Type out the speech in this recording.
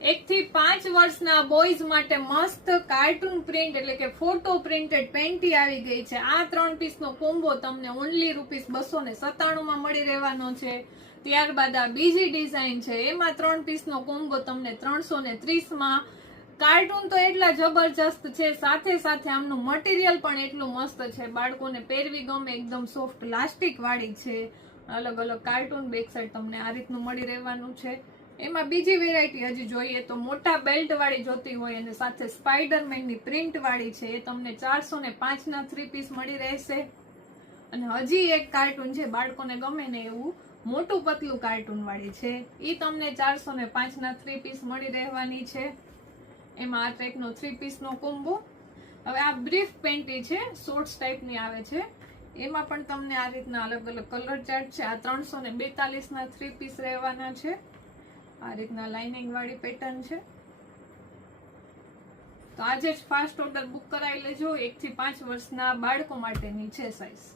1 થી 5 વર્ષના બોયઝ માટે મસ્ત કાર્ટૂન પ્રિન્ટ એટલે કે ફોટો પ્રિન્ટેડ પેન્ટી આવી ગઈ છે. આ 3 પીસનો કોમ્બો તમને ઓનલી ₹297 માં મળી રહેવાનો છે. ત્યારબાદ આ બીજી ડિઝાઇન છે, એમાં 3 પીસનો કોમ્બો તમને 330 માં. કાર્ટૂન તો એટલા જબરજસ્ત છે, સાથે સાથે આમનું મટીરિયલ પણ એટલું મસ્ત છે, બાળકોને પહેરવી ગમે, એકદમ સોફ્ટ લાસ્ટિક વાળી છે. અલગ અલગ કાર્ટૂન બેક સાઈડ તમને આ રીતનું મળી રહેવાનું છે. એમાં બીજી વેરાયટી હજી જોઈએ તો મોટા બેલ્ટ વાળી જોતી હોય અને સાથે સ્પાઈડરમેન ની પ્રિન્ટ વાળી છે, એ તમને 405 ના 3 પીસ મળી રહેશે. અને હજી એક કાર્ટૂન છે, બાળકોને ગમે ને એવું મોટું પતલું કાર્ટૂન વાળી છે, એ તમને 405 ના 3 પીસ મળી રહેવાની છે. એમાં આ ટાઈપનો 3 પીસનો કોમ્બો. હવે આ બ્રીફ પેન્ટી છે, શોર્ટ્સ ટાઈપની આવે છે, એમાં પણ તમને આ રીતના અલગ અલગ કલર ચાર્ટ છે. આ 342 ના 3 પીસ રહેવાના છે. આ રીતના લાઇનિંગ વાળી પેટર્ન છે. તો આજે જ ફાસ્ટ ઓર્ડર બુક કરાવી લેજો. 1 થી 5 વર્ષના બાળકો માટેની છે સાઈઝ.